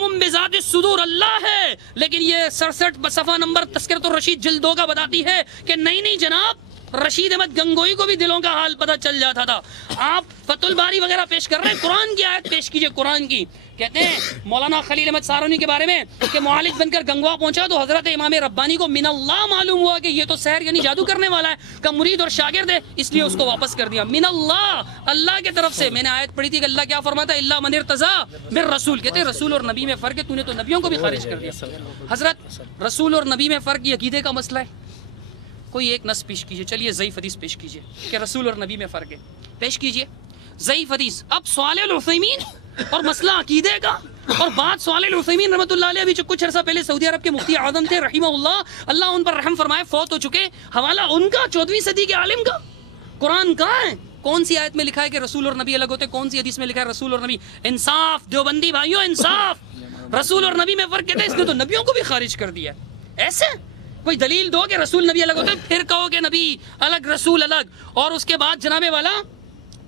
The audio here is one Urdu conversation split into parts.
علیم بذات الصدور اللہ ہے، لیکن یہ 67 صفحہ نمبر تذکرۃ الرشید جلد 2 کا بتاتی ہے کہ نہیں جناب، رشید احمد گنگوئی کو بھی دلوں کا حال پتہ چل جاتا تھا۔ آپ فتح الباری وغیرہ پیش کر رہے ہیں، قرآن کی آیت پیش کیجئے، قرآن کی۔ کہتے ہیں مولانا خلیل احمد سارونی کے بارے میں کہ معالج بن کر گنگوا پہنچا تو حضرت امام ربانی کو من اللہ معلوم ہوا کہ یہ تو سحر یعنی جادو کرنے والا ہے، کا مرید اور شاگرد ہے، اس لیے اس کو واپس کر دیا۔ من اللہ، اللہ کی طرف سے۔ میں نے آیت پڑھی تھی کہ اللہ کیا فرماتا ہے، اللہ من ارتضی من رسول، کہتے ہیں رسول اور نبی میں فرق ہے، تو نے تو نبیوں کو بھی خارج کر دیا۔ حضرت رسول اور نبی میں فرق یہ عقیدے کا مسئلہ ہے، کوئی ایک نص پیش کیجئے، چلیے ضعیف حدیث پیش کیجئے کہ رسول اور نبی میں فرق ہے، پیش کیجئے ضعیف حدیث۔ اب صالح العثیمین اور مسئلہ عقیدے کا، اور بات صالح العثیمین رحمۃ اللہ علیہ ابھی جو کچھ عرصہ پہلے سعودی عرب کے مفتی اعظم تھے رحمہ اللہ، اللہ ان پر رحم فرمائے، فوت ہو چکے، حوالہ ان کا 14ویں صدی کے عالم کا۔ قرآن کہاں ہے؟ کون سی آیت میں لکھا ہے کہ رسول اور نبی الگ ہوتے؟ کون سی حدیث میں لکھا ہے رسول اور نبی؟ انصاف دیوبندی بھائیوں، انصاف، رسول اور نبی میں فرق کہتے ہیں، اس نے تو نبیوں کو بھی خارج کر دیا۔ ایسے کوئی دلیل دو کہ رسول نبی الگ ہوتے، پھر کہو کہ نبی الگ رسول الگ۔ اور اس کے بعد جناب والا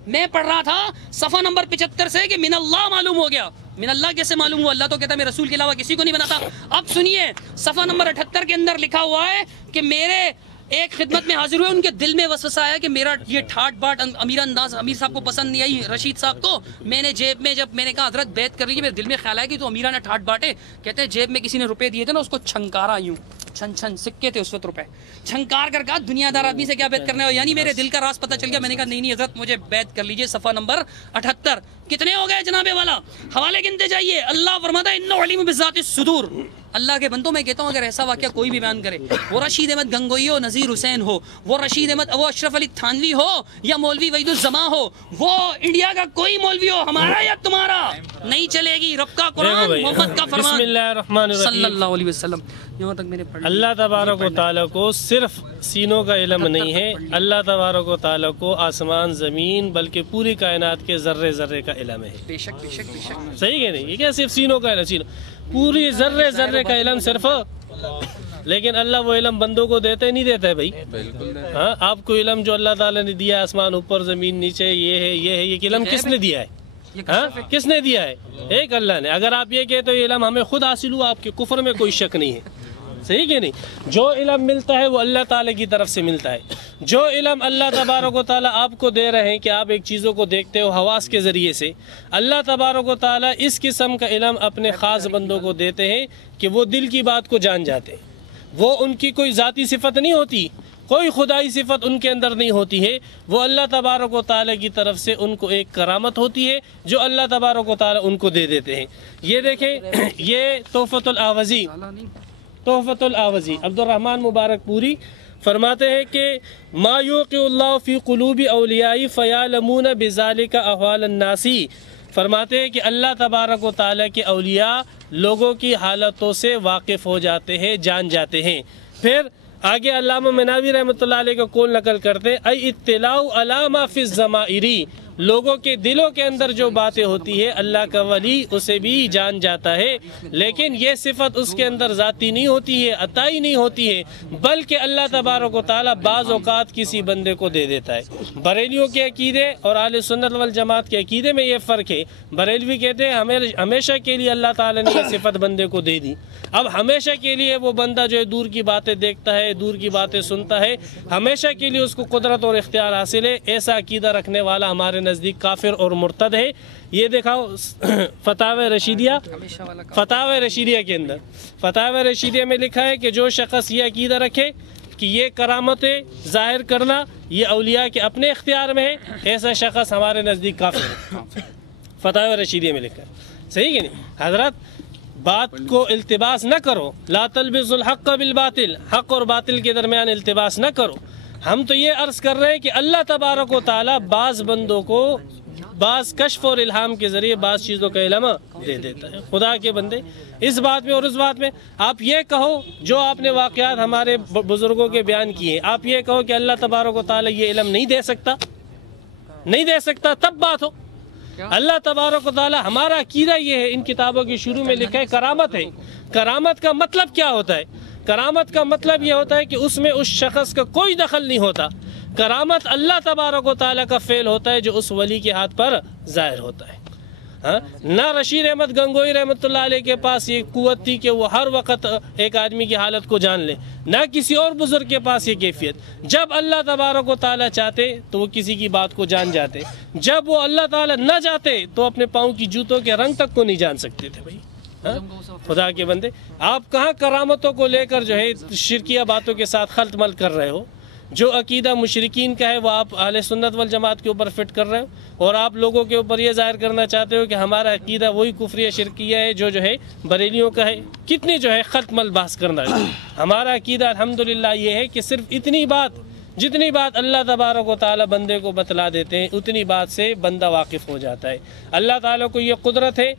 میں پڑھ رہا تھا صفحہ نمبر 75 سے کہ من اللہ معلوم ہو گیا۔ من اللہ کیسے معلوم ہوا؟ اللہ تو کہتا ہے میں رسول کے علاوہ کسی کو نہیں بناتا۔ اب سنیے صفحہ نمبر 78 کے اندر لکھا ہوا ہے کہ میرے ایک خدمت میں حاضر ہوئے، ان کے دل میں وسوسہ آیا کہ میرا یہ ٹھاٹ باٹ امیر انداز امیر صاحب کو پسند نہیں آئی، رشید صاحب کو۔ میں نے جیب میں جب میں نے کہا حضرت بیعت کر لیجیے، میرے دل میں خیال آیا کہ تو امیرانہ ٹھاٹ باٹ ہے۔ کہتے ہیں جیب میں کسی نے روپے دیے تھے نا، اس کو چھنکارا یوں، چھن چھن سکے تھے اس وقت روپے، چھنکار کر کہا دنیا دار آدمی سے کیا بیعت کرنے ہو، یعنی میرے دل کا راز پتہ چل گیا۔ میں نے کہا نہیں حضرت مجھے بیعت کر لیجیے۔ صفحہ نمبر 78 کتنے ہو گئے جناب والا؟ حوالے گنتے جائیے۔ اللہ فرماتا ہے انہ علیم بذات الصدور۔ اللہ کے بندوں میں کہتا ہوں اگر ایسا واقعہ کوئی بھی بیان کرے، وہ رشید احمد گنگوئی ہو، نذیر حسین ہو، وہ رشید احمد، وہ اشرف علی تھانوی ہو، یا مولوی وحید الزماں ہو، وہ انڈیا کا کوئی مولوی ہو، ہمارا یا تمہارا نہیں چلے گی۔ رب کا قرآن، محمد کا فرمان، بسم اللہ الرحمن الرحیم، صلی اللہ علیہ وسلم۔ یہاں تک میں نے پڑھ اللہ تبارک و تعالیٰ کو صرف سینوں کا علم نہیں ہے، اللہ تبارک و تعالیٰ کو آسمان زمین بلکہ پوری کائنات کے ذرے ذرے کا علم ہے۔ بے شک بے شک بے شک۔ صحیح ہے نہیں؟ یہ کیا صرف سینوں کا علم؟ سینوں پوری ذرے ذرے کا علم صرف، لیکن اللہ وہ علم بندوں کو دیتا ہی نہیں دیتا ہے بھائی۔ ہاں، آپ کو علم جو اللہ تعالیٰ نے دیا، آسمان اوپر زمین نیچے، یہ ہے یہ ہے، یہ علم کس نے دیا ہے؟ ہاں، کس نے دیا ہے؟ ایک اللہ نے۔ اگر آپ یہ کہتے ہو یہ علم ہمیں خود حاصل ہوا، آپ کے کفر میں کوئی شک نہیں ہے، صحیح کہ نہیں؟ جو علم ملتا ہے وہ اللہ تعالیٰ کی طرف سے ملتا ہے۔ جو علم اللہ تبارک و تعالیٰ آپ کو دے رہے ہیں کہ آپ ایک چیزوں کو دیکھتے ہو حواس کے ذریعے سے، اللہ تبارک و تعالیٰ اس قسم کا علم اپنے خاص بندوں کو دیتے ہیں کہ وہ دل کی بات کو جان جاتے ہیں۔ وہ ان کی کوئی ذاتی صفت نہیں ہوتی، کوئی خدائی صفت ان کے اندر نہیں ہوتی ہے، وہ اللہ تبارک و تعالیٰ کی طرف سے ان کو ایک کرامت ہوتی ہے جو اللہ تبارک و تعالیٰ ان کو دے دیتے ہیں۔ یہ دیکھیں، یہ تحفۃ الاوزی، تحفۃ الاوزی عبد الرحمن مبارک پوری فرماتے ہیں کہ ما یوقع اللہ فی قلوب اولیاء فیعلمون بذالک احوال الناس، فرماتے ہیں کہ اللہ تبارک و تعالیٰ کے اولیاء لوگوں کی حالتوں سے واقف ہو جاتے ہیں، جان جاتے ہیں۔ پھر آگے علامہ مناوی رحمۃ اللہ علیہ کا قول نقل کرتے ای اطلاع علی ما فی الضمائر، لوگوں کے دلوں کے اندر جو باتیں ہوتی ہے اللہ کا ولی اسے بھی جان جاتا ہے، لیکن یہ صفت اس کے اندر ذاتی نہیں ہوتی ہے، عطائی نہیں ہوتی ہے، بلکہ اللہ تبارک و تعالیٰ بعض اوقات کسی بندے کو دے دیتا ہے۔ بریلیوں کے عقیدے اور اہل سنت والجماعت کے عقیدے میں یہ فرق ہے۔ بریلوی کہتے ہیں ہمیشہ کے لیے اللہ تعالیٰ نے یہ صفت بندے کو دے دی، اب ہمیشہ کے لیے وہ بندہ جو ہے دور کی باتیں دیکھتا ہے، دور کی باتیں سنتا ہے، ہمیشہ کے لیے اس کو قدرت اور اختیار حاصل ہے، ایسا عقیدہ رکھنے والا ہمارے نزدیک کافر اور مرتد ہے۔ یہ دیکھاؤ فتاوی رشیدیہ، فتاوی رشیدیہ کے اندر، فتاوی رشیدیہ میں لکھا ہے کہ جو شخص یہ عقیدہ رکھے کہ یہ کرامتیں ظاہر کرنا یہ اولیاء کے اپنے اختیار میں ہے، ایسا شخص ہمارے نزدیک کافر ہے۔ فتاوی رشیدیہ میں لکھا ہے، صحیح کہ نہیں؟ حضرت بات کو التباس نہ کرو، لا تلبسوا الحق بالباطل، حق اور باطل کے درمیان التباس نہ کرو۔ ہم تو یہ عرض کر رہے ہیں کہ اللہ تبارک و تعالیٰ بعض بندوں کو بعض کشف اور الہام کے ذریعے بعض چیزوں کا علم دے دیتا ہے۔ خدا کے بندے اس بات میں اور اس بات میں آپ یہ کہو، جو آپ نے واقعات ہمارے بزرگوں کے بیان کیے، آپ یہ کہو کہ اللہ تبارک و تعالیٰ یہ علم نہیں دے سکتا، نہیں دے سکتا، تب بات ہو۔ اللہ تبارک و تعالیٰ، ہمارا عقیدہ یہ ہے، ان کتابوں کے شروع میں لکھا ہے کرامت ہے۔ کرامت کا مطلب کیا ہوتا ہے؟ کرامت کا مطلب یہ ہوتا ہے کہ اس میں اس شخص کا کوئی دخل نہیں ہوتا۔ کرامت اللہ تبارک و تعالیٰ کا فعل ہوتا ہے جو اس ولی کے ہاتھ پر ظاہر ہوتا ہے۔ نہ رشید احمد گنگوئی رحمۃ اللہ علیہ کے پاس یہ قوت تھی کہ وہ ہر وقت ایک آدمی کی حالت کو جان لے، نہ کسی اور بزرگ کے پاس یہ کیفیت۔ جب اللہ تبارک و تعالیٰ چاہتے تو وہ کسی کی بات کو جان جاتے، جب وہ اللہ تعالیٰ نہ چاہتے تو اپنے پاؤں کی جوتوں کے رنگ تک کو نہیں جان سکتے تھے بھائی۔ خدا کے بندے، آپ کہاں کرامتوں کو لے کر جو ہے شرکیہ باتوں کے ساتھ خلط مل کر رہے ہو؟ جو عقیدہ مشرکین کا ہے وہ آپ اہل سنت والجماعت کے اوپر فٹ کر رہے ہو، اور آپ لوگوں کے اوپر یہ ظاہر کرنا چاہتے ہو کہ ہمارا عقیدہ وہی کفری شرکیہ ہے جو ہے بریلیوں کا ہے۔ کتنی جو ہے خلط مل بحث کرنا ہے۔ ہمارا عقیدہ الحمدللہ یہ ہے کہ صرف اتنی بات، جتنی بات اللہ تبارک و تعالیٰ بندے کو بتلا دیتے ہیں اتنی بات سے بندہ واقف ہو جاتا ہے۔ اللہ تعالیٰ کو یہ قدرت ہے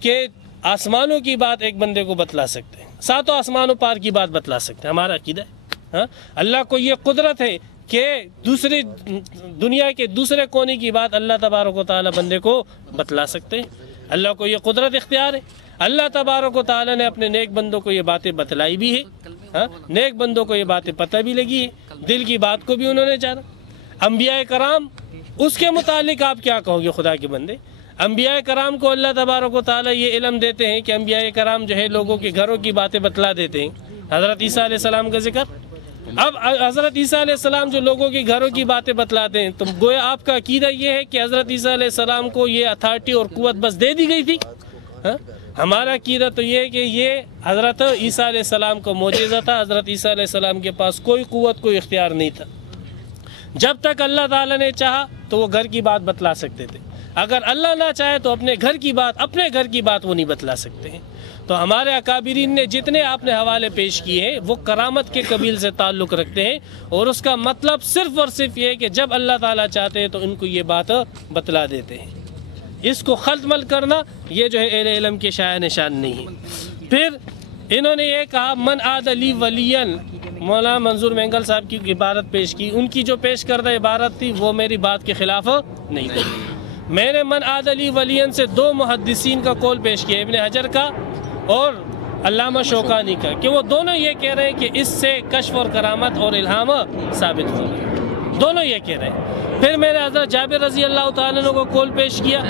کہ آسمانوں کی بات ایک بندے کو بتلا سکتے ہیں، ساتوں آسمانوں پار کی بات بتلا سکتے ہیں، ہمارا عقیدہ ہے۔ اللہ کو یہ قدرت ہے کہ دوسری دنیا کے دوسرے کونے کی بات اللہ تبارک و تعالیٰ بندے کو بتلا سکتے ہیں۔ اللہ کو یہ قدرت اختیار ہے۔ اللہ تبارک و تعالیٰ نے اپنے نیک بندوں کو یہ باتیں بتلائی بھی ہے، نیک بندوں کو یہ باتیں پتہ بھی لگی ہے، دل کی بات کو بھی انہوں نے جانا۔ انبیاء کرام، اس کے متعلق آپ کیا کہو گے خدا کے بندے؟ انبیاء کرام کو اللہ تبارک و تعالیٰ یہ علم دیتے ہیں کہ انبیاء کرام جو ہے لوگوں کے گھروں کی باتیں بتلا دیتے ہیں۔ حضرت عیسیٰ علیہ السلام کا ذکر، اب حضرت عیسیٰ علیہ السلام جو لوگوں کے گھروں کی باتیں بتلاتے ہیں، تو گویا آپ کا عقیدہ یہ ہے کہ حضرت عیسیٰ علیہ السلام کو یہ اتھارٹی اور قوت بس دے دی گئی تھی۔ ہمارا عقیدہ تو یہ ہے کہ یہ حضرت عیسیٰ علیہ السلام کا معجزہ تھا۔ حضرت عیسیٰ علیہ السلام کے پاس کوئی قوت، کوئی اختیار نہیں تھا۔ جب تک اللہ تعالیٰ نے چاہا تو وہ گھر کی بات بتلا سکتے تھے، اگر اللہ نہ چاہے تو اپنے گھر کی بات وہ نہیں بتلا سکتے ہیں۔ تو ہمارے اکابرین نے جتنے آپ نے حوالے پیش کیے ہیں وہ کرامت کے قبیل سے تعلق رکھتے ہیں، اور اس کا مطلب صرف اور صرف یہ ہے کہ جب اللہ تعالیٰ چاہتے ہیں تو ان کو یہ بات بتلا دیتے ہیں۔ اس کو خلط مل کرنا یہ جو ہے اہل علم کے شایع نشان نہیں ہے۔ پھر انہوں نے یہ کہا من عاد لی ولین، مولانا منظور مینگل صاحب کی عبارت پیش کی، ان کی جو پیش کردہ عبارت تھی وہ میری بات کے خلاف نہیں تھی۔ میں نے من عاد لی ولین سے دو محدثین کا قول پیش کیا، ابن حجر کا اور علامہ شوکانی کا، کہ وہ دونوں یہ کہہ رہے ہیں کہ اس سے کشف اور کرامت اور الہام ثابت ہو گئے، دونوں یہ کہہ رہے ہیں۔ پھر میں نے حضرت جابر رضی اللہ تعالیٰ عنہ کو قول پیش کیا،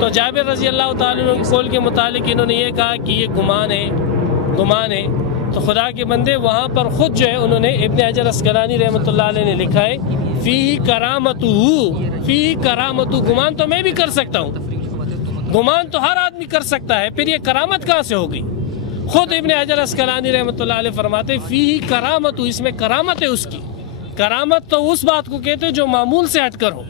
تو جابر رضی اللہ تعالیٰ عنہ کے قول کے متعلق انہوں نے یہ کہا کہ یہ گمان ہے۔ تو خدا کے بندے وہاں پر خود جو ہے انہوں نے ابن حجر اسقلانی رحمۃ اللہ علیہ نے لکھا ہے فی کرامتہ، گمان تو میں بھی کر سکتا ہوں، گمان تو ہر آدمی کر سکتا ہے، پھر یہ کرامت کہاں سے ہو گئی؟ خود ابن حجر اسقلانی رحمۃ اللہ علیہ فرماتے فی کرامتہ، اس میں کرامت ہے اس کی۔ کرامت تو اس بات کو کہتے جو معمول سے ہٹ کر ہو۔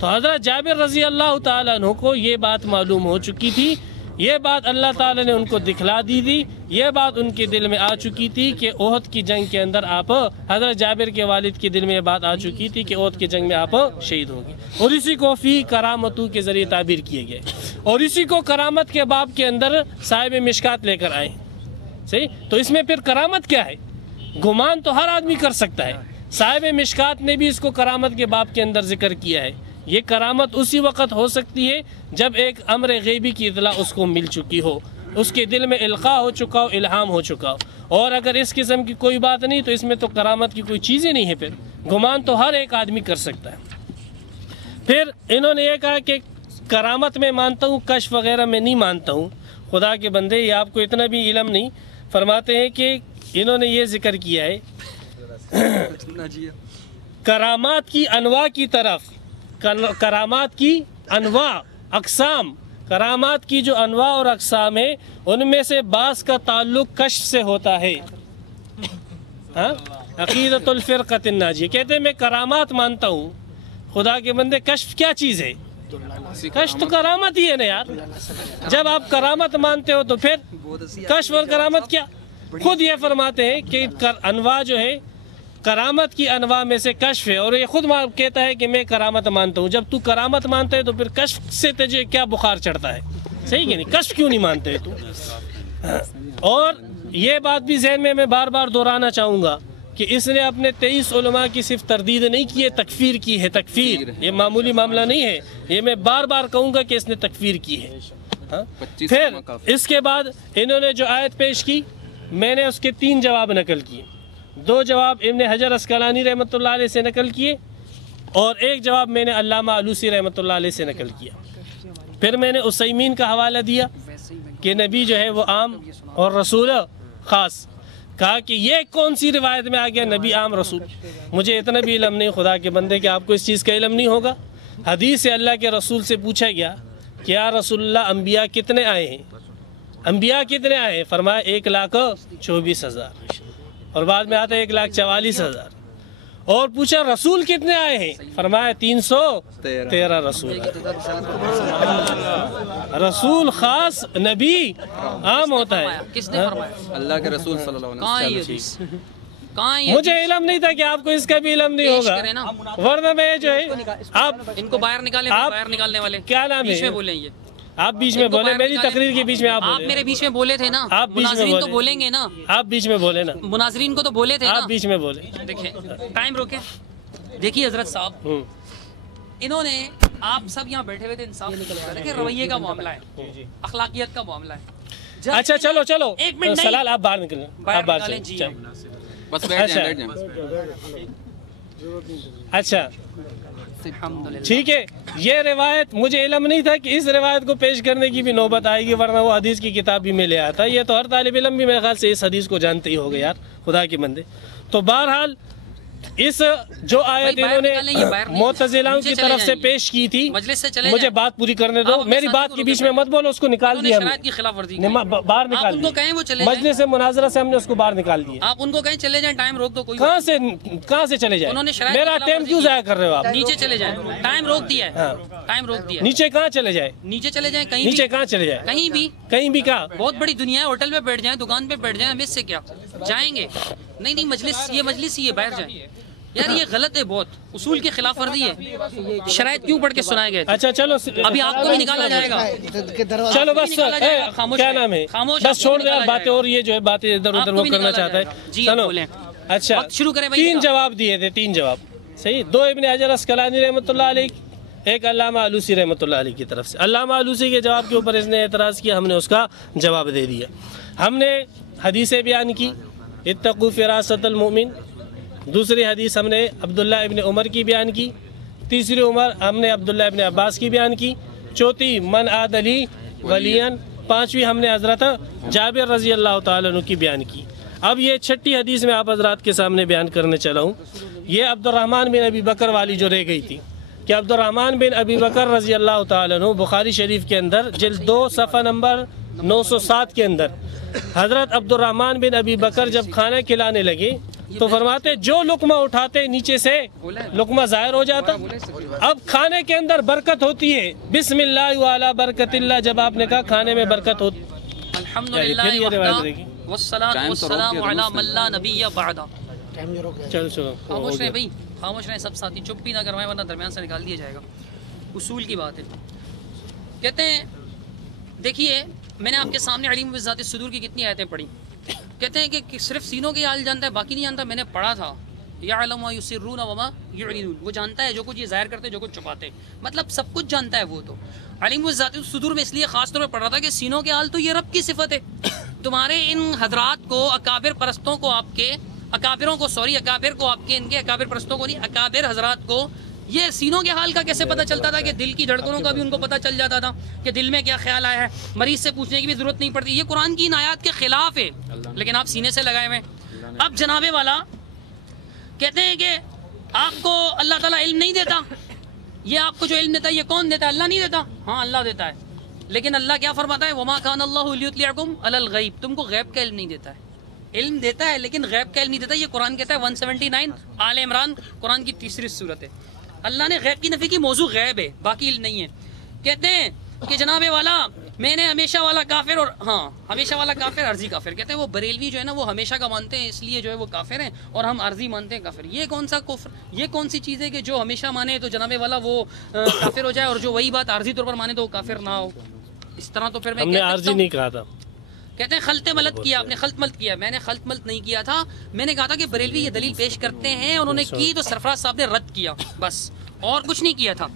تو حضرت جابر رضی اللہ تعالیٰ عنہ کو یہ بات معلوم ہو چکی تھی، یہ بات اللہ تعالیٰ نے ان کو دکھلا دی تھی، یہ بات ان کے دل میں آ چکی تھی کہ احد کی جنگ کے اندر آپ، حضرت جابر کے والد کے دل میں یہ بات آ چکی تھی کہ احد کی جنگ میں آپ شہید ہوں گے، اور اسی کو فی کرامتو کے ذریعے تعبیر کیے گئے، اور اسی کو کرامت کے باب کے اندر صاحب مشکات لے کر آئے۔ صحیح، تو اس میں پھر کرامت کیا ہے؟ گمان تو ہر آدمی کر سکتا ہے، صاحب مشکات نے بھی اس کو کرامت کے باب کے اندر ذکر کیا ہے۔ یہ کرامت اسی وقت ہو سکتی ہے جب ایک امر غیبی کی اطلاع اس کو مل چکی ہو، اس کے دل میں القاء ہو چکا ہو، الہام ہو چکا ہو، اور اگر اس قسم کی کوئی بات نہیں تو اس میں تو کرامت کی کوئی چیز ہی نہیں ہے۔ پھر گمان تو ہر ایک آدمی کر سکتا ہے۔ پھر انہوں نے یہ کہا کہ کرامت میں مانتا ہوں، کشف وغیرہ میں نہیں مانتا ہوں۔ خدا کے بندے، یہ آپ کو اتنا بھی علم نہیں۔ فرماتے ہیں کہ انہوں نے یہ ذکر کیا ہے کرامات کی انواع کی طرف، کرامات کی انواع، اقسام، کرامات کی جو انواع اور اقسام ہیں ان میں سے بعض کا تعلق کشف سے ہوتا ہے۔ عقیدۃ الفرقۃ الناجیہ کہتے ہیں میں کرامات مانتا ہوں، خدا کے بندے کشف کیا چیز ہے؟ کشف تو کرامت ہی ہے نا یار۔ جب آپ کرامت مانتے ہو تو پھر کشف اور کرامت کیا؟ خود یہ فرماتے ہیں کہ انواع جو ہے کرامت کی انواع میں سے کشف ہے، اور یہ خود کہتا ہے کہ میں کرامت مانتا ہوں۔ جب تو کرامت مانتا ہے تو پھر کشف سے تجھے کیا بخار چڑھتا ہے؟ صحیح کہ نہیں؟ کشف کیوں نہیں مانتے تو؟ اور یہ بات بھی ذہن میں بار بار دہرانا چاہوں گا کہ اس نے اپنے 23 علماء کی صرف تردید نہیں کی ہے، تکفیر کی ہے۔ تکفیر یہ معمولی معاملہ نہیں ہے، یہ میں بار بار کہوں گا کہ اس نے تکفیر کی ہے۔ پھر اس کے بعد انہوں نے جو آیت پیش کی، میں نے اس کے 3 جواب نقل کیے۔ 2 جواب ابن حجر اسقلانی رحمۃ اللہ علیہ سے نقل کیے، اور ایک جواب میں نے علامہ علوسی رحمۃ اللہ علیہ سے نقل کیا۔ پھر میں نے عثیمین کا حوالہ دیا کہ نبی جو ہے وہ عام اور رسول خاص. کہا کہ یہ کون سی روایت میں آ گیا نبی عام رسول. مجھے اتنا بھی علم نہیں خدا کے بندے کہ آپ کو اس چیز کا علم نہیں ہوگا. حدیث سے اللہ کے رسول سے پوچھا گیا کہ یا رسول اللہ انبیاء کتنے آئے ہیں؟ انبیاء کتنے آئے ہیں؟ فرمایا 1,24,000 اور بعد میں آتا ہے 1,44,000. اور پوچھا رسول کتنے آئے ہیں؟ فرمایا 313 رسول. رسول خاص نبی عام ہوتا ہے. کس نے فرمایا؟ اللہ کے رسول صلی اللہ علیہ وسلم. مجھے علم نہیں تھا کہ آپ کو اس کا بھی علم نہیں ہوگا، ورنہ میں جو ہے آپ ان کو باہر نکالیں. باہر نکالنے والے کیا نام بیچ میں ہے؟ بولیں یہ آپ بیچ میں بولے، میری تقریر کے بیچ میں آپ آپ بولے. میرے بیچ میں بولے تھے نا. آپ بیچ میں مناظرین تو بولے. بولیں گے نا. آپ بیچ میں بولے نا. مناظرین کو تو بولے تھے نا. آپ بیچ میں بولے. دیکھیں ٹائم روکیں. دیکھیے حضرت صاحب انہوں نے آپ سب یہاں بیٹھے ہوئے تھے انصاف دیکھیں رویے کا معاملہ ہے، اخلاقیت کا معاملہ ہے. اچھا چلو ایک منٹ نہیں. سلال آپ باہر نکلیں. آپ باہر نکالیں جی. بس بیٹھ جائیں. اچھا الحمدللہ. ٹھیک ہے. یہ روایت مجھے علم نہیں تھا کہ اس روایت کو پیش کرنے کی بھی نوبت آئے گی، ورنہ وہ حدیث کی کتاب بھی میں لے آتا. یہ تو ہر طالب علم بھی میرے خیال سے اس حدیث کو جانتے ہی ہوگے یار خدا کے بندے. تو بہرحال اس جو آیت انہوں نے معتزلہ کی طرف سے پیش کی تھی، مجلس سے چلے مجھے بات پوری کرنے دو. میری بات کے بیچ میں مت بولو. اس کو نکال دیا ہم شرائط کی خلاف ورزی نے، باہر نکال دیا. مجلس مناظرہ سے ہم نے اس کو باہر نکال دیا. آپ ان کو کہیں چلے جائیں. ٹائم روک دو. کوئی کہاں سے چلے انہوں نے جائیں؟ شرائط میرا ٹائم کیوں ضائع کر رہے ہو آپ؟ نیچے چلے جائیں. ٹائم روک دیا ہے. ٹائم روک دیا. نیچے کہاں چلے جائے؟ نیچے چلے جائیں. کہیں نیچے کہاں چلے جائے؟ کہیں بھی. کہیں بھی کہاں؟ بہت بڑی دنیا ہے. ہوٹل پہ بیٹھ جائیں، دکان پہ بیٹھ جائیں. ہم اس سے کیا جائیں گے؟ نہیں مجلس ہی ہے. باہر جائیں یار. یہ غلط ہے بہت. اصول کے خلاف ورزی ہے. شرائط کیوں پڑھ کے سنائے گئے؟ اچھا چلو ابھی آپ کو بھی نکالا جائے گا. چلو بس کیا نام ہے، بس چھوڑ دیں باتیں. اور یہ جو ہے باتیں ادھر ادھر وہ کرنا چاہتا ہے. چلو اچھا شروع کریں. 3 جواب دیے تھے. 3 جواب صحیح. 2 ابن حجر اسقلانی رحمۃ اللہ علیہ، ایک علامہ آلوسی رحمۃ اللہ علیہ کی طرف سے. علامہ آلوسی کے جواب کے اوپر اس نے اعتراض کیا، ہم نے اس کا جواب دے دیا. ہم نے حدیثیں بیان کی، اتقوا فراست المؤمن. دوسری حدیث ہم نے عبداللہ ابن عمر کی بیان کی. تیسری ہم نے عبداللہ ابن عباس کی بیان کی. چوتھی من عاد لی ولیاً. 5ویں ہم نے حضرت جابر رضی اللہ تعالیٰ عنہ کی بیان کی. اب یہ 6ٹھی حدیث میں آپ حضرات کے سامنے بیان کرنے چلا ہوں. یہ عبد الرحمن بن ابی بکر والی جو رہ گئی تھی کہ عبد الرحمن بن ابی بکر رضی اللہ تعالیٰ عنہ بخاری شریف کے اندر جلد 2 صفحہ نمبر 907 کے اندر حضرت عبد الرحمن بن ابی بکر جب کھانا کھلانے لگے تو فرماتے جو لقمہ اٹھاتے نیچے سے لقمہ ظاہر ہو جاتا. اب کھانے کے اندر برکت ہوتی ہے. بسم اللہ وعلی برکت اللہ. جب آپ نے کہا کھانے میں برکت ہوتی. الحمدللہ والصلاة والسلام علی من لا نبی بعد. چلو خاموش رہیں بھائی، خاموش رہیں سب ساتھی. چپ بھی نہ کروائیں ورنہ درمیان سے نکال دیا جائے گا. اصول کی بات ہے. کہتے ہیں دیکھیے میں نے آپ کے سامنے علیم بذات الصدور کی کتنی آیتیں پڑھی. کہتے ہیں کہ صرف سینوں کے حال جانتا ہے، باقی نہیں جانتا. میں نے پڑھا تھا یعلم ما یسرون وما یعلنون. وہ جانتا ہے جو کچھ یہ ظاہر کرتے جو کچھ چھپاتے. مطلب سب کچھ جانتا ہے وہ. تو علیم بذات الصدور میں اس لیے خاص طور پر پڑھ رہا تھا کہ سینوں کے حال تو یہ رب کی صفت ہے. تمہارے ان حضرات کو اکابر پرستوں کو آپ کے اکابروں کو اکابر کو آپ کے ان کے اکابر پرستوں کو نہیں اکابر حضرات کو یہ سینوں کے حال کا کیسے پتہ چلتا تھا کہ دل کی دھڑکنوں کا بھی ان کو پتہ چل جاتا تھا کہ دل میں کیا خیال آیا ہے. مریض سے پوچھنے کی بھی ضرورت نہیں پڑتی. یہ قرآن کی ان آیات کے خلاف ہے لیکن آپ سینے سے لگائے ہوئے. اب جناب والا کہتے ہیں کہ آپ کو اللہ تعالیٰ علم نہیں دیتا. یہ آپ کو جو علم دیتا ہے یہ کون دیتا ہے؟ اللہ نہیں دیتا. ہاں اللہ دیتا ہے. لیکن اللہ کیا فرماتا ہے؟ وما کان اللہ لیطلعکم علی الغیب. تم کو غیب کا علم نہیں دیتا ہے. علم دیتا ہے لیکن غیب کا علم نہیں دیتا. یہ قرآن کہتا ہے 179 آل عمران قرآن کی 3 سورت ہے. اللہ نے غیب کی نفی کی. موضوع غیب ہے باقی علم نہیں ہے. کہتے ہیں کہ جناب والا میں نے ہمیشہ والا کافر اور ہمیشہ والا کافر عرضی کافر. کہتے ہیں وہ بریلوی جو ہے نا وہ ہمیشہ کا مانتے ہیں اس لیے جو ہے وہ کافر ہیں اور ہم عرضی مانتے ہیں کافر. یہ کون سا کفر؟ یہ کون سی چیز ہے کہ جو ہمیشہ مانے تو جناب والا وہ کافر ہو جائے اور جو وہی بات عرضی طور پر مانے تو وہ کافر نہ ہو؟ اس طرح تو پھر میں عرضی نہیں کہا تھا. کہتے ہیں خلط ملت کیا. آپ نے خلط ملت کیا. میں نے خلط ملت نہیں کیا تھا. میں نے کہا تھا کہ بریلوی یہ دلیل پیش کرتے ہیں. انہوں نے کی تو سرفراز صاحب نے رد کیا بس اور کچھ نہیں کیا تھا.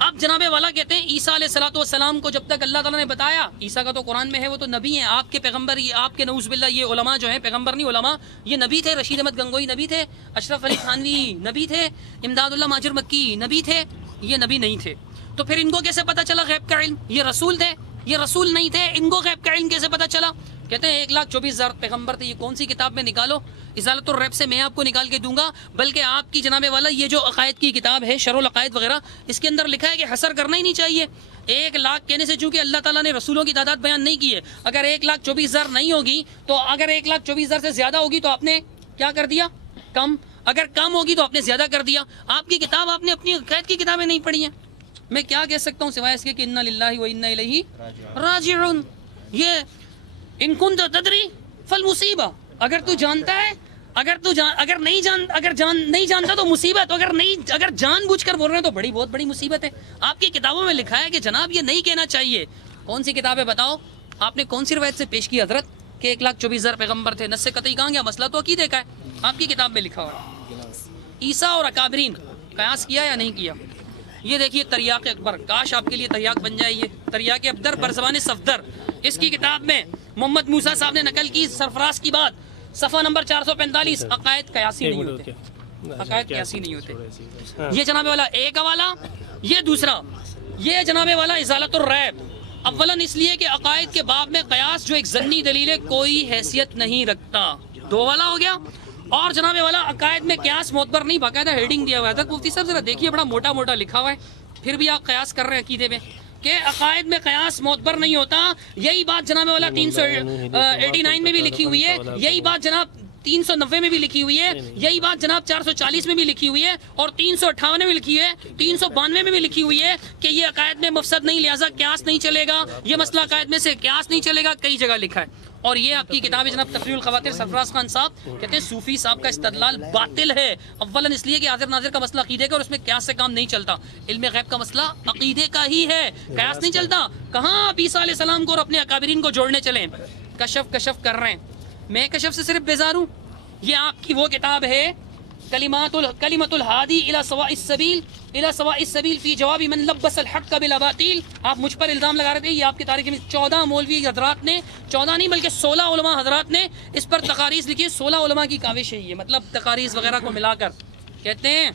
اب جناب والا کہتے ہیں عیسیٰ علیہ الصلوۃ والسلام کو جب تک اللہ تعالیٰ نے بتایا. عیسیٰ کا تو قرآن میں ہے وہ تو نبی ہیں. آپ کے پیغمبر آپ کے نعوذ باللہ یہ علماء جو ہیں پیغمبر نہیں علماء یہ نبی تھے. رشید احمد گنگوئی نبی تھے. اشرف علی تھانوی نبی تھے. امداد اللہ ماجر مکی نبی تھے. یہ نبی نہیں تھے. تو پھر ان کو کیسے پتا چلا غیب کا علم؟ یہ رسول تھے، یہ رسول نہیں تھے، ان کو غیب کا علم کیسے پتا چلا؟ کہتے ہیں 1,24,000 پیغمبر تھے. یہ کون سی کتاب میں نکالو؟ ازالۃ الریب سے میں آپ کو نکال کے دوں گا. بلکہ آپ کی جناب والا یہ جو عقائد کی کتاب ہے شرح العقائد وغیرہ، اس کے اندر لکھا ہے کہ حصر کرنا ہی نہیں چاہیے. 1,00,000 کہنے سے چونکہ اللہ تعالیٰ نے رسولوں کی تعداد بیان نہیں کی ہے. اگر 1,24,000 نہیں ہوگی تو اگر 1,24,000 سے زیادہ ہوگی تو آپ نے کیا کر دیا؟ کم. اگر کم ہوگی تو آپ نے زیادہ کر دیا. آپ کی کتاب آپ نے اپنی عقائد کی کتابیں نہیں پڑھی ہیں. میں کیا کہہ سکتا ہوں سوائے اس کے کہ انا للہ و انا الیہ راجعون. یہ ان کنت تدری فالمصیبہ، اگر تو جانتا ہے، اگر نہیں جانتا تو مصیبت، اگر جان بوجھ کر بول رہے ہیں تو بہت بڑی مصیبت ہے. آپ کی کتابوں میں لکھا ہے کہ جناب یہ نہیں کہنا چاہیے. کون سی کتابیں بتاؤ؟ آپ نے کون سی روایت سے پیش کی حضرت کہ 1,24,000 پیغمبر تھے؟ نص قطعی کہاں گیا؟ مسئلہ تو عقیدے کا ہے. آپ کی کتاب میں لکھا ہوا عیسیٰ اور اکابرین قیاس کیا یا نہیں کیا؟ یہ دیکھیے تریاق اکبر، کاش آپ کے لیے تریاق بن جائے. یہ تریاق ابدر برزبان صفدر، اس کی کتاب میں محمد موسیٰ صاحب نے نقل کی سرفراز کی بات، صفحہ نمبر 445. عقائد قیاسی نہیں ہوتے، عقائد قیاسی نہیں ہوتے. یہ جناب والا ایک حوالہ. یہ دوسرا، یہ جناب والا ازالۃ الریب. اولاً اس لیے کہ عقائد کے باب میں قیاس جو ایک ضمنی دلیل ہے کوئی حیثیت نہیں رکھتا. 2 والا ہو گیا. اور جناب والا عقائد میں قیاس معتبر نہیں، باقاعدہ ہیڈنگ دیا ہوا ہے. مفتی صاحب ذرا دیکھیے، بڑا موٹا موٹا لکھا ہوا ہے، پھر بھی آپ قیاس کر رہے ہیں عقیدے میں کہ عقائد میں قیاس معتبر نہیں ہوتا. یہی بات جناب والا 389 میں بھی لکھی ہوئی ہے، یہی بات جناب 390 میں بھی لکھی ہوئی ہے، یہی بات جناب 440 میں بھی لکھی ہوئی ہے، اور 358 میں بھی لکھی ہوئی ہے، 392 میں بھی لکھی ہوئی ہے کہ یہ عقائد میں مفسد نہیں، لہٰذا قیاس نہیں چلے گا. یہ مسئلہ عقائد میں سے قیاس نہیں چلے گا، کئی جگہ لکھا ہے. اور یہ آپ کی کتاب جناب تفریح الخواطر سرفراز خان صاحب کہتے ہیں صوفی صاحب کا استدلال باطل ہے. اولاً اس لیے کہ حاضر ناظر کا مسئلہ عقیدے کا اور اس میں قیاس سے کام نہیں چلتا. علم غیب کا مسئلہ عقیدے کا ہی ہے، قیاس نہیں چلتا. کہاں آپ عیسیٰ علیہ السلام کو اور اپنے اکابرین کو جوڑنے چلیں؟ کشف کر رہے ہیں. میں کشف سے صرف بیزار ہوں. یہ آپ کی وہ کتاب ہے کلمۃ الہادی الی سواء السبیل فی جواب من لبس الحق بالاباطیل. آپ مجھ پر الزام لگا رہے تھے. یہ آپ کی تاریخ میں 14 مولوی حضرات نے، 14 نہیں بلکہ 16 علماء حضرات نے اس پر تقاریض لکھی. 16 علماء کی کاوش ہے یہ، مطلب تقاریض وغیرہ کو ملا کر کہتے ہیں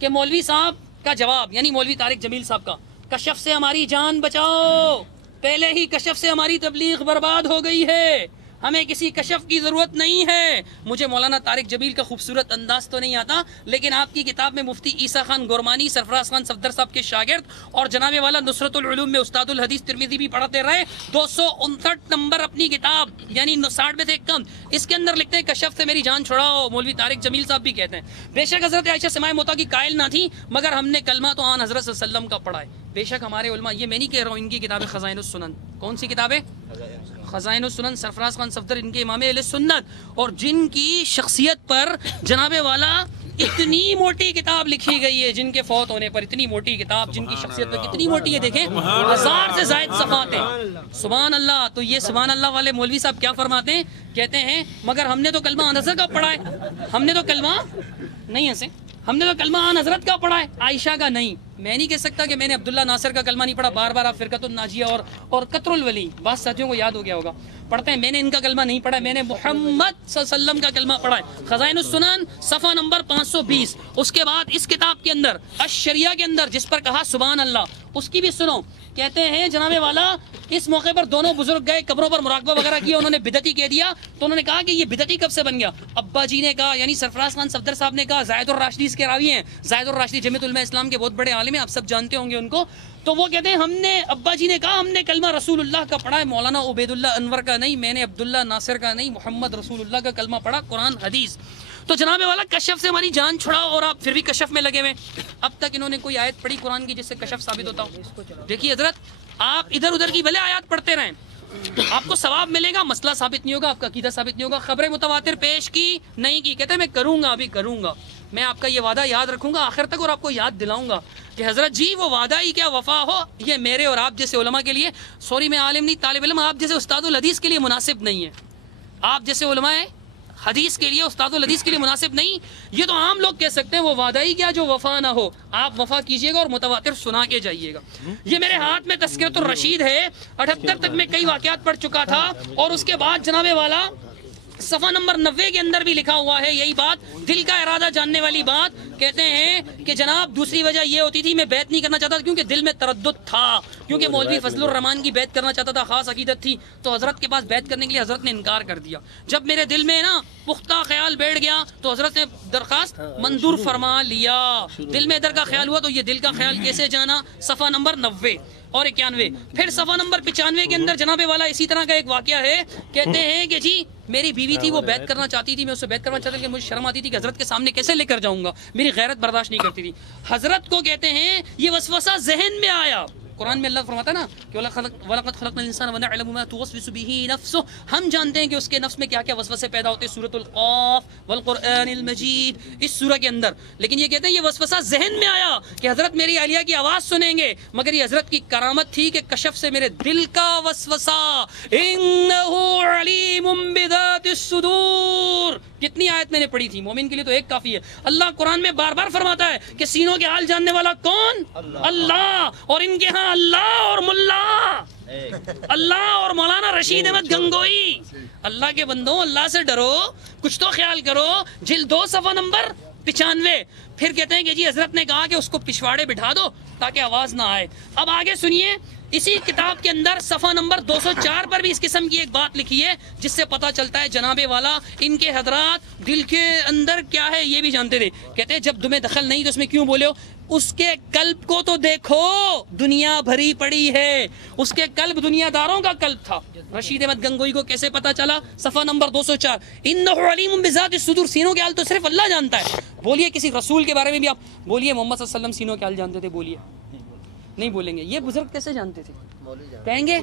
کہ مولوی صاحب کا جواب، یعنی مولوی طارق جمیل صاحب کا، کشف سے ہماری جان بچاؤ، پہلے ہی کشف سے ہماری تبلیغ برباد ہو گئی ہے، ہمیں کسی کشف کی ضرورت نہیں ہے. مجھے مولانا طارق جمیل کا خوبصورت انداز تو نہیں آتا، لیکن آپ کی کتاب میں مفتی عیسیٰ خان گورمانی، سرفراز خان صفدر صاحب کے شاگرد اور جناب والا نصرت العلوم میں استاد الحدیث ترمذی بھی پڑھتے رہے. 259 نمبر اپنی کتاب، یعنی 60 میں سے ایک کم. اس کے اندر لکھتے ہیں کشف سے میری جان چھڑاؤ. مولوی طارق جمیل صاحب بھی کہتے ہیں بے شک حضرت عائشہ سماع موتا کی قائل نہ تھی، مگر ہم نے کلمہ تو آن حضرت صلی اللہ علیہ وسلم کا پڑھا ہے. بے شک ہمارے علماء، یہ میں نہیں کہہ رہا ہوں، ان کی کتاب ہے خزائن السنن. کون سی کتاب ہے؟ خزائن السنن. سرفراز خان صفدر ان کے امام اہل سنت، اور جن کی شخصیت پر جناب والا اتنی موٹی کتاب لکھی گئی ہے، جن کے فوت ہونے پر اتنی موٹی کتاب، جن کی شخصیت پر کتنی موٹی ہے، دیکھیں 1000 سے زائد صفحات ہیں. سبحان اللہ. تو یہ سبحان اللہ والے مولوی صاحب کیا فرماتے ہیں؟ کہتے ہیں مگر ہم نے تو کلمہ آن حضرت کا پڑھا ہے، ہم نے تو کلمہ نہیں ہنسے، ہم نے تو کلمہ آن حضرت کا پڑھا ہے، عائشہ کا نہیں. میں نہیں کہہ سکتا کہ میں نے عبداللہ ناصر کا کلمہ نہیں پڑھا. بار بار آپ فرقۃ الناجیہ اور قطر الولی، بعض ساتھیوں کو یاد ہو گیا ہوگا، پڑھتے ہیں. میں نے ان کا کلمہ نہیں پڑھا، میں نے محمد صلی اللہ علیہ وسلم کا کلمہ پڑھا ہے. خزائن السنن صفحہ نمبر 520. اس کے بعد اس کتاب کے اندر الشریعہ کے اندر جس پر کہا سبحان اللہ، اس کی بھی سنو. کہتے ہیں جناب والا اس موقع پر دونوں بزرگ گئے قبروں پر مراقبہ وغیرہ کیا، انہوں نے بدعتی کہہ دیا. تو انہوں نے کہا کہ یہ بدعتی کب سے بن گیا؟ ابا جی نے کہا، یعنی سرفراز خان صفدر صاحب نے کہا، زاہد الراشدی اس کے راوی ہیں، زاہد الراشدی جمیعۃ علماء اسلام کے بہت بڑے عالم ہیں، آپ سب جانتے ہوں گے ان کو. تو وہ کہتے ہیں ہم نے، ابا جی نے کہا ہم نے کلمہ رسول اللہ کا پڑھا ہے، مولانا عبید اللہ انور کا نہیں، میں نے عبداللہ ناصر کا نہیں، محمد رسول اللہ کا کلمہ پڑھا، قرآن حدیث. تو جناب والا کشف سے ہماری جان چھڑاؤ، اور آپ پھر بھی کشف میں لگے ہوئے. اب تک انہوں نے کوئی آیت پڑھی قرآن کی جس سے کشف ثابت ہوتا ہو؟ دیکھیے حضرت، آپ ادھر ادھر کی بھلے آیات پڑھتے رہیں، آپ کو ثواب ملے گا، مسئلہ ثابت نہیں ہوگا، آپ کا عقیدہ ثابت نہیں ہوگا. خبر متواتر پیش کی نہیں کی، کہتے ہیں میں کروں گا، ابھی کروں گا، میں آپ کا یہ وعدہ یاد رکھوں گا آخر تک، اور آپ کو یاد دلاؤں گا کہ حضرت جی وہ وعدہ ہی کیا وفا ہو، یہ میرے اور آپ جیسے علماء کے لیے، سوری میں عالم نہیں، طالب علم، آپ جیسے استاد الحدیث کے لیے مناسب نہیں ہے. آپ جیسے علماء حدیث کے لیے، استاد الحدیث کے لیے مناسب نہیں. یہ تو عام لوگ کہہ سکتے ہیں وہ وعدہ ہی کیا جو وفا نہ ہو. آپ وفا کیجئے گا اور متواتر سنا کے جائیے گا. یہ میرے ہاتھ میں تذکرۃ الرشید ہے، 78 تک میں کئی واقعات پڑھ چکا تھا، اور اس کے بعد جناب والا صفحہ نمبر 90 کے اندر بھی لکھا ہوا ہے یہی بات، دل کا ارادہ جاننے والی بات. کہتے ہیں کہ جناب دوسری وجہ یہ ہوتی تھی میں بیعت نہیں کرنا چاہتا کیونکہ دل میں تردد تھا، کیونکہ مولوی فضل الرحمان کی بیعت کرنا چاہتا تھا، خاص عقیدت تھی، تو حضرت کے پاس بیعت کرنے کے لیے حضرت نے انکار کر دیا. جب میرے دل میں نا پختہ خیال بیٹھ گیا تو حضرت نے درخواست منظور فرما لیا. دل میں ادھر کا خیال ہوا تو یہ دل کا خیال کیسے جانا؟ صفحہ نمبر 90 اور 91. پھر صفحہ نمبر 95 کے اندر جناب والا اسی طرح کا ایک واقعہ ہے. کہتے ہیں کہ جی میری بیوی تھی، وہ بیعت کرنا چاہتی تھی، میں اس سے بیعت کرنا چاہتا تھا، کہ مجھے شرم آتی تھی کہ حضرت کے سامنے کیسے لے کر جاؤں گا، میری غیرت برداشت نہیں کرتی تھی. حضرت کو کہتے ہیں یہ وسوسہ ذہن میں آیا. قرآن میں اللہ فرماتا ہے نا کہ وَلَقَدْ خَلَقْنَا الْإِنسَانَ وَنَعْلَمُ مَا تُوَسْوِسُ بِهِ نَفْسُهُ. ہم جانتے ہیں کہ اس کے نفس میں کیا کیا وسوسے پیدا ہوتے ہیں. سورۃ القاف والقرآن المجید اس سورہ کے اندر. لیکن یہ کہتے ہیں یہ وسوسہ ذہن میں آیا کہ حضرت میری عالیہ کی آواز سنیں گے، مگر یہ حضرت کی کرامت تھی کہ کشف سے میرے دل کا وسوسہ. إِنَّهُ عَلِيمٌ بِذَاتِ الصُّدُورِ. کتنی آیت میں نے پڑھی تھی، مومن کے لیے تو ایک کافی ہے. اللہ قرآن میں بار بار فرماتا ہے کہ سینوں کے حال جاننے والا کون؟ اللہ. اور ان کے ہاں اللہ اور ملا، اللہ اور مولانا رشید احمد گنگوئی. اللہ کے بندوں اللہ سے ڈرو، کچھ تو خیال کرو. جلد 2 صفحہ نمبر 95. پھر کہتے ہیں کہ جی حضرت نے کہا کہ اس کو پچھواڑے بٹھا دو تاکہ آواز نہ آئے. اب آگے سنیے، اسی کتاب کے اندر صفحہ نمبر 204 پر بھی اس قسم کی ایک بات لکھی ہے جس سے پتہ چلتا ہے جناب والا ان کے حضرات دل کے اندر کیا ہے یہ بھی جانتے تھے. کہتے ہیں جب تمہیں دخل نہیں تو اس میں کیوں بولے ہو؟ اس کے قلب کو تو دیکھو، دنیا بھری پڑی ہے. اس کے قلب دنیا داروں کا قلب تھا. رشید احمد گنگوئی کو کیسے پتا چلا؟ صفحہ نمبر 204. انہ علیم بذات الصدور. سینوں کے حال تو صرف اللہ جانتا ہے. بولیے کسی رسول کے بارے میں بھی آپ بولیے محمد صلی اللہ علیہ وسلم سینوں کے حال جانتے تھے، بولیے. نہیں بولیں گے. یہ بزرگ کیسے جانتے تھے؟ کہیں گے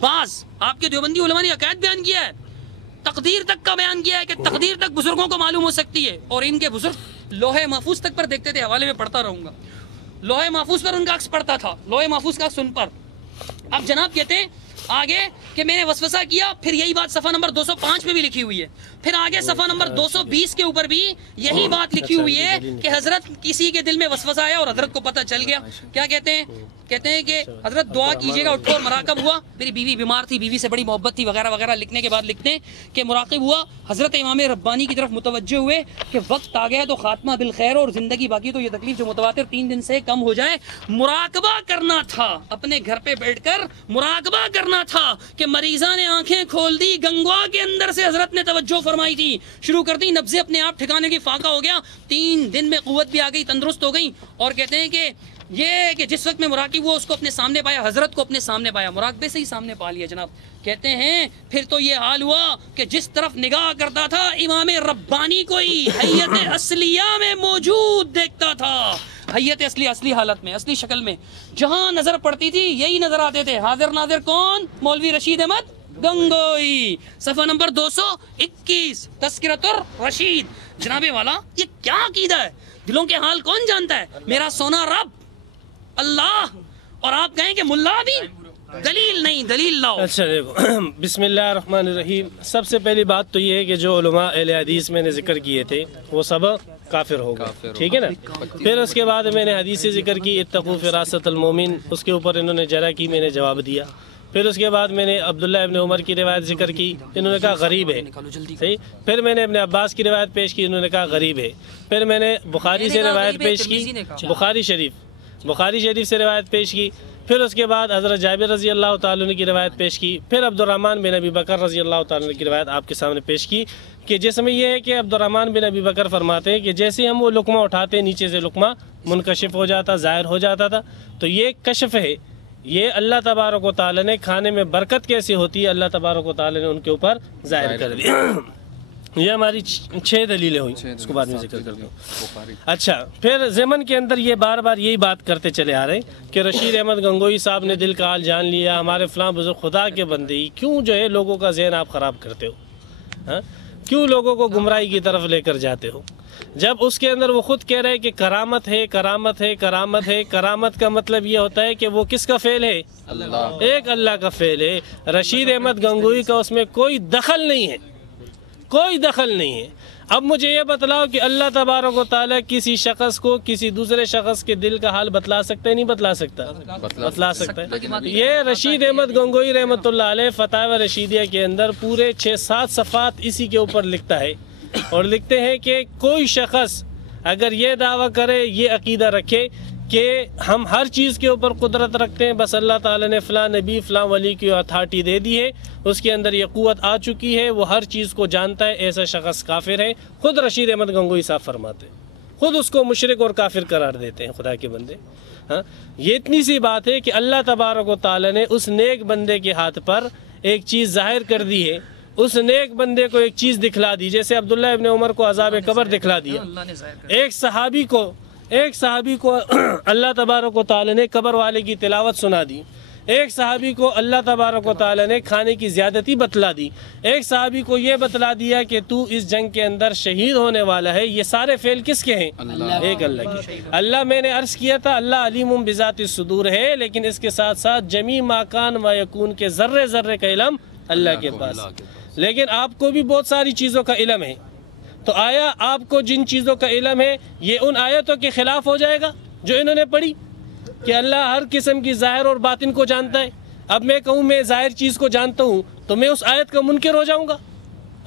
بعض آپ کے دیوبندی علماء نے عقائد بیان کیا ہے، تقدیر تک کا بیان کیا ہے کہ تقدیر تک بزرگوں کو معلوم ہو سکتی ہے، اور ان کے بزرگ لوہے محفوظ تک پر دیکھتے تھے. حوالے میں پڑھتا رہوں گا. لوہے محفوظ پر ان کا عکس پڑتا تھا، لوہے محفوظ کا سن پر. اب جناب کہتے ہیں آگے کہ میں نے وسوسہ کیا. پھر یہی بات صفحہ نمبر 205 میں بھی لکھی ہوئی ہے. پھر آگے صفحہ نمبر 220 کے اوپر بھی یہی بات لکھی ہوئی ہے کہ حضرت کسی کے دل میں وسوسہ آیا اور حضرت کو پتہ چل گیا. کیا کہتے ہیں؟ کہتے ہیں کہ حضرت دعا کیجیے گا. اٹھو اور مراقب ہوا. میری بیوی بیمار تھی، بیوی سے بڑی محبت تھی وغیرہ وغیرہ. لکھنے کے بعد لکھتے ہیں کہ مراقب ہوا، حضرت امام ربانی کی طرف متوجہ ہوئے کہ وقت آ گیا تو خاتمہ بالخیر اور زندگی باقی تو یہ تکلیف جو متواتر 3 دن سے کم ہو جائے. مراقبہ کرنا تھا، اپنے گھر پہ بیٹھ کر مراقبہ کرنا تھا کہ مریضاں نے آنکھیں کھول دی. گنگوا کے اندر سے حضرت نے توجہ فرمائی تھی، شروع کر دی. نبضیں اپنے آپ ٹھکانے کی فاقہ ہو گیا. 3 دن میں قوت بھی آ گئی، تندرست ہو گئی. اور کہتے ہیں کہ یہ کہ جس وقت میں مراقب ہوا اس کو اپنے سامنے پایا، حضرت کو اپنے سامنے پایا، مراقبے سے ہی سامنے پا لیا. جناب کہتے ہیں پھر تو یہ حال ہوا کہ جس طرف نگاہ کرتا تھا امام ربانی کو ہی حیت اصلیہ میں موجود دیکھتا تھا. حیت اصلی حالت میں، اصلی شکل میں جہاں نظر پڑتی تھی یہی نظر آتے تھے. حاضر ناظر کون؟ مولوی رشید احمد گنگوئی. صفحہ نمبر 221 تذکرۃ الرشید. جناب والا یہ کیا عقیدہ ہے؟ دلوں کے حال کون جانتا ہے؟ میرا سونا رب اللہ. اور آپ کہیں کہ ملا بھی دلیل نہیں، دلیل لاؤ. اچھا دیکھو، بسم اللہ الرحمن الرحیم. سب سے پہلی بات تو یہ ہے کہ جو علماء اہل حدیث میں نے ذکر کیے تھے وہ سب کافر ہوگا، ٹھیک ہے نا. پھر اس کے بعد میں نے حدیث ذکر کی اتقوا فراست المومن، اس کے اوپر انہوں نے جرا کی، میں نے جواب دیا. پھر اس کے بعد میں نے عبداللہ ابن عمر کی روایت ذکر کی، انہوں نے کہا غریب ہے، صحیح. پھر میں نے ابن عباس کی روایت پیش کی، انہوں نے کہا غریب ہے. پھر میں نے بخاری سے روایت پیش کی، بخاری شریف سے روایت پیش کی. پھر اس کے بعد حضرت جابر رضی اللہ تعالیٰ عنہ کی روایت پیش کی. پھر عبد الرحمن بن ابی بکر رضی اللہ تعالیٰ عنہ کی روایت آپ کے سامنے پیش کی کہ جس میں یہ ہے کہ عبد الرحمن بن ابی بکر فرماتے ہیں کہ جیسے ہم وہ لقمہ اٹھاتے نیچے سے لقمہ منکشف ہو جاتا، ظاہر ہو جاتا تھا. تو یہ کشف ہے، یہ اللہ تبارک و تعالیٰ نے کھانے میں برکت کیسے ہوتی ہے اللہ تبارک و تعالیٰ نے ان کے اوپر ظاہر کر دیا. یہ ہماری 6 دلیلیں ہوئیں، اس کو بعد میں ذکر کرتا ہوں. اچھا، پھر ضمن کے اندر یہ بار بار یہی بات کرتے چلے آ رہے ہیں کہ رشید احمد گنگوئی صاحب نے دل کا حال جان لیا، ہمارے فلاں بزرگ. خدا کے بندے، کیوں جو ہے لوگوں کا ذہن آپ خراب کرتے ہو؟ کیوں لوگوں کو گمراہی کی طرف لے کر جاتے ہو؟ جب اس کے اندر وہ خود کہہ رہے کہ کرامت ہے، کرامت ہے، کرامت ہے. کرامت کا مطلب یہ ہوتا ہے کہ وہ کس کا فعل ہے؟ اللہ. ایک اللہ کا فعل ہے. رشید احمد گنگوئی کا اس میں کوئی دخل نہیں ہے، کوئی دخل نہیں ہے۔ اب مجھے یہ بتلاؤ کہ اللہ تبارک و تعالیٰ کسی شخص کو کسی دوسرے شخص کے دل کا حال بتلا سکتا ہے؟ نہیں بتلا سکتا؟ بتلا سکتا ہے۔ یہ رشید احمد گنگوئی رحمۃ اللہ علیہ فتاوی رشیدیہ کے اندر پورے 6-7 صفحات اسی کے اوپر لکھتا ہے، اور لکھتے ہیں کہ کوئی شخص اگر یہ دعویٰ کرے، یہ عقیدہ رکھے کہ ہم ہر چیز کے اوپر قدرت رکھتے ہیں، بس اللہ تعالیٰ نے فلاں نبی فلاں ولی کی اتھارٹی دے دی ہے، اس کے اندر یہ قوت آ چکی ہے، وہ ہر چیز کو جانتا ہے، ایسا شخص کافر ہے۔ خود رشید احمد گنگوئی صاحب فرماتے ہیں، خود اس کو مشرک اور کافر قرار دیتے ہیں خدا کے بندے۔ ہاں، یہ اتنی سی بات ہے کہ اللہ تبارک و تعالیٰ نے اس نیک بندے کے ہاتھ پر ایک چیز ظاہر کر دی ہے، اس نیک بندے کو ایک چیز دکھلا دی، جیسے عبداللہ ابن عمر کو عذاب قبر دکھلا دیا، ایک صحابی کو اللہ تبارک و تعالیٰ نے قبر والے کی تلاوت سنا دی، ایک صحابی کو اللہ تبارک و تعالیٰ نے کھانے کی زیادتی بتلا دی، ایک صحابی کو یہ بتلا دیا کہ تو اس جنگ کے اندر شہید ہونے والا ہے۔ یہ سارے فعل کس کے ہیں؟ ایک اللہ کی۔ اللہ میں نے عرض کیا تھا اللہ علیم بذات الصدور ہے، لیکن اس کے ساتھ ساتھ جمیع ما کان ما یکون کے ذرے ذرے کا علم اللہ کے پاس، لیکن آپ کو بھی بہت ساری چیزوں کا علم ہے، تو آیا آپ کو جن چیزوں کا علم ہے یہ ان آیتوں کے خلاف ہو جائے گا جو انہوں نے پڑھی کہ اللہ ہر قسم کی ظاہر اور باطن کو جانتا ہے؟ اب میں کہوں میں ظاہر چیز کو جانتا ہوں تو میں اس آیت کا منکر ہو جاؤں گا؟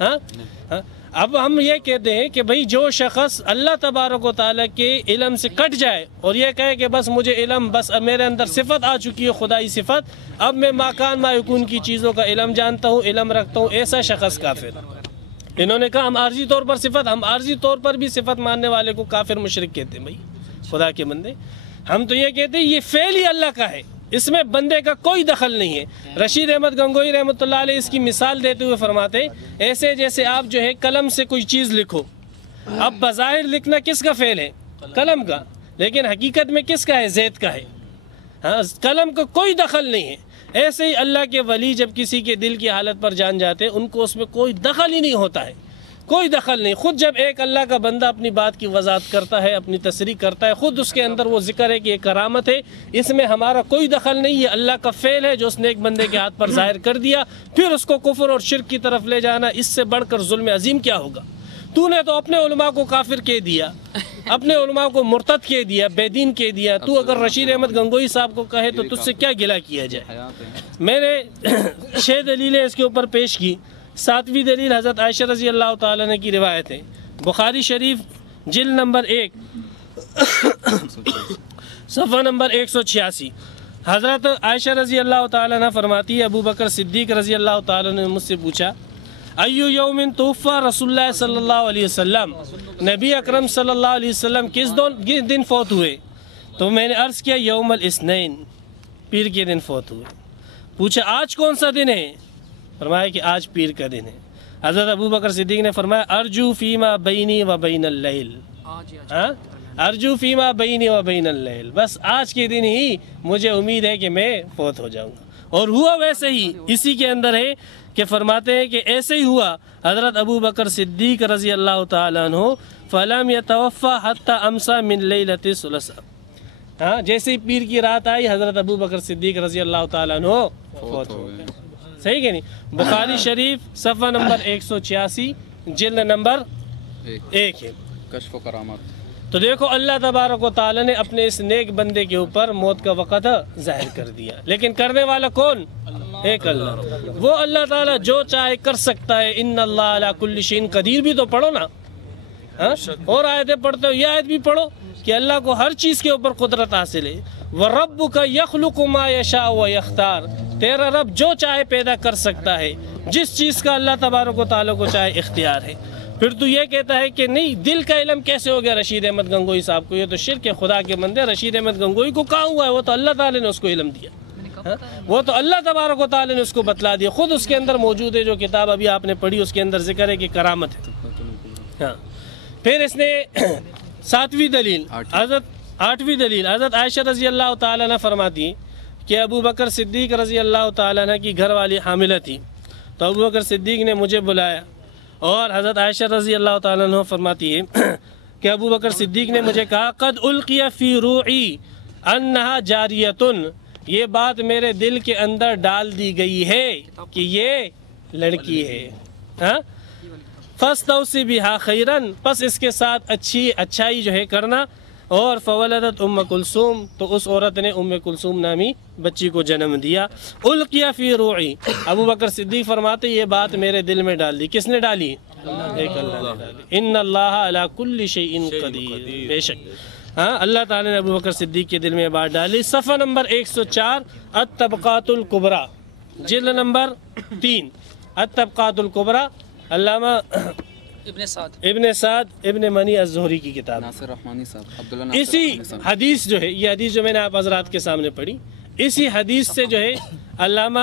ہاں، اب ہم یہ کہتے ہیں کہ بھئی جو شخص اللہ تبارک و تعالیٰ کے علم سے کٹ جائے اور یہ کہے کہ بس مجھے علم، بس میرے اندر صفت آ چکی ہے خدائی صفت، اب میں ما کان ما یکون کی چیزوں کا علم جانتا ہوں، علم رکھتا ہوں، ایسا شخص کافر۔ انہوں نے کہا ہم عارضی طور پر ہم عارضی طور پر بھی صفت ماننے والے کو کافر مشرک کہتے ہیں۔ بھائی خدا کے بندے، ہم تو یہ کہتے ہیں یہ فعل ہی اللہ کا ہے، اس میں بندے کا کوئی دخل نہیں ہے۔ رشید احمد گنگوئی رحمۃ اللہ علیہ اس کی مثال دیتے ہوئے فرماتے ایسے جیسے آپ جو ہے قلم سے کوئی چیز لکھو، اب بظاہر لکھنا کس کا فعل ہے؟ قلم کا، لیکن حقیقت میں کس کا ہے؟ زید کا ہے۔ ہاں، قلم کا کوئی دخل نہیں ہے۔ ایسے ہی اللہ کے ولی جب کسی کے دل کی حالت پر جان جاتے ہیں، ان کو اس میں کوئی دخل ہی نہیں ہوتا ہے، کوئی دخل نہیں۔ خود جب ایک اللہ کا بندہ اپنی بات کی وضاحت کرتا ہے، اپنی تصریح کرتا ہے، خود اس کے اندر وہ ذکر ہے کہ یہ کرامت ہے، اس میں ہمارا کوئی دخل نہیں، یہ اللہ کا فعل ہے جو اس نے ایک بندے کے ہاتھ پر ظاہر کر دیا، پھر اس کو کفر اور شرک کی طرف لے جانا، اس سے بڑھ کر ظلم عظیم کیا ہوگا؟ تو نے تو اپنے علماء کو کافر کہہ دیا، اپنے علماء کو مرتد کہہ دیا، بے دین کہہ دیا، تو اگر رشید احمد گنگوئی صاحب کو کہے تو تجھ سے کیا گلہ کیا جائے؟ میں نے 6 دلیلیں اس کے اوپر پیش کی۔ 7ویں دلیل حضرت عائشہ رضی اللہ تعالیٰ عنہ کی روایت ہے، بخاری شریف جلد نمبر 1 صفحہ نمبر 186۔ حضرت عائشہ رضی اللہ تعالیٰ عنہ فرماتی ہے دبو بکر صدیق رضی اللہ تعالیٰ عنہ نے مجھ سے پوچھا ایو یوم توفی رسول اللہ صلی اللہ علیہ وسلم، نبی اکرم صلی اللہ علیہ وسلم کس دن فوت ہوئے؟ تو میں نے عرض کیا یوم الاثنین، پیر کے دن فوت ہوئے۔ پوچھا آج کون سا دن ہے؟ فرمایا کہ آج پیر کا دن ہے۔ حضرت ابو بکر صدیق نے فرمایا ارجو فیما بینی و بین اللیل، ارجو فیما بینی و بین اللیل، بس آج کے دن ہی مجھے امید ہے کہ میں فوت ہو جاؤں گا۔ اور ہوا ویسے ہی، اسی کے اندر ہے کہ فرماتے ہیں کہ ایسے ہی ہوا۔ حضرت ابو بکر صدیق رضی اللہ تعالیٰ عنہ فلم یتوفی حتی امسا من لیلۃ الثلاثاء، ہاں جیسے ہی پیر کی رات آئی حضرت ابو بکر صدیق رضی اللہ تعالیٰ عنہ فوت ہو گئے۔ صحیح کہ نہیں؟ بخاری شریف صفحہ نمبر 186 جلد نمبر 1 ہے، کشف و کرامات۔ تو دیکھو اللہ تبارک و تعالیٰ نے اپنے اس نیک بندے کے اوپر موت کا وقت ظاہر کر دیا، لیکن کرنے والا کون؟ ایک اللہ۔ وہ اللہ تعالیٰ جو چاہے کر سکتا ہے۔ ان اللہ علی کل شیء قدیر بھی تو پڑھو نا، اور آیتیں پڑھتے ہو، یہ آیت بھی پڑھو کہ اللہ کو ہر چیز کے اوپر قدرت حاصل ہے۔ وَرَبُّكَ يَخْلُقُ مَا يَشَاءُ وَيَخْتَارُ، تیرا رب جو چاہے پیدا کر سکتا ہے، جس چیز کا اللہ تبارک و تعالیٰ کو چاہے اختیار ہے۔ پھر تو یہ کہتا ہے کہ نہیں دل کا علم کیسے ہو گیا رشید احمد گنگوئی صاحب کو؟ یہ تو شرک ہے خدا کے بندے۔ رشید احمد گنگوئی کو کہاں ہوا ہے؟ وہ تو اللہ تعالیٰ نے اس کو علم دیا، وہ تو اللہ تبارک و تعالیٰ نے اس کو بتلا دیا، خود اس کے اندر موجود ہے۔ جو کتاب ابھی آپ نے پڑھی اس کے اندر ذکر ہے کہ کرامت ہے۔ ہاں، پھر اس نے 7ویں دلیل حضرت 8ویں دلیل حضرت عائشہ رضی اللہ تعالیٰ عنہ فرماتی کہ ابو بکر صدیق رضی اللہ تعالیٰ عنہ کی گھر والی حاملہ تھی، تو ابو بکر صدیق نے مجھے بلایا، اور حضرت عائشہ رضی اللہ تعالیٰ عنہ فرماتی ہے کہ ابو بکر صدیق نے مجھے کہا قد القی فی روعی انہا جاریتن، یہ بات میرے دل کے اندر ڈال دی گئی ہے کہ یہ لڑکی ہے۔ ہاں، فاستوصی بہا خیرن، پس اس کے ساتھ اچھائی جو ہے کرنا. اور فولدت ام کلثوم، تو اس عورت نے ام کلثوم نامی بچی کو جنم دیا. القی فی روعی، ابو بکر صدیق فرماتے یہ بات میرے دل میں ڈال دی. کس نے ڈالی؟ ایک اللہ نے ڈالی. ان اللہ علی کل شیء قدیر، بے شک ہاں اللہ تعالی نے ابو بکر صدیق کے دل میں بات ڈالی. صفحہ نمبر 104 الطبقات الکبریٰ، جلد نمبر 3 الطبقات الکبریٰ، علامہ ابن سعد ابن منی الزہری کی کتاب. ناصر رحمانی صاحب، عبداللہ ناصر اسی رحمانی صاحب. حدیث جو ہے، یہ حدیث جو میں نے آپ حضرات کے سامنے پڑھی، اسی حدیث سے جو ہے علامہ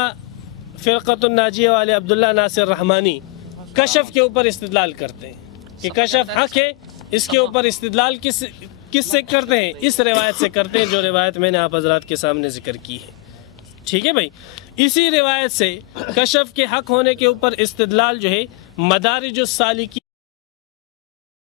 فرقۃ الناجیہ والے عبداللہ ناصر رحمانی کشف کے اوپر استدلال کرتے ہیں کہ کشف حق ہے. اس کے اوپر استدلال کس سے کرتے ہیں؟ اس روایت سے کرتے ہیں جو روایت میں نے آپ حضرات کے سامنے ذکر کی ہے. ٹھیک ہے بھائی، اسی روایت سے کشف کے حق ہونے کے اوپر استدلال جو ہے مدارج السالکین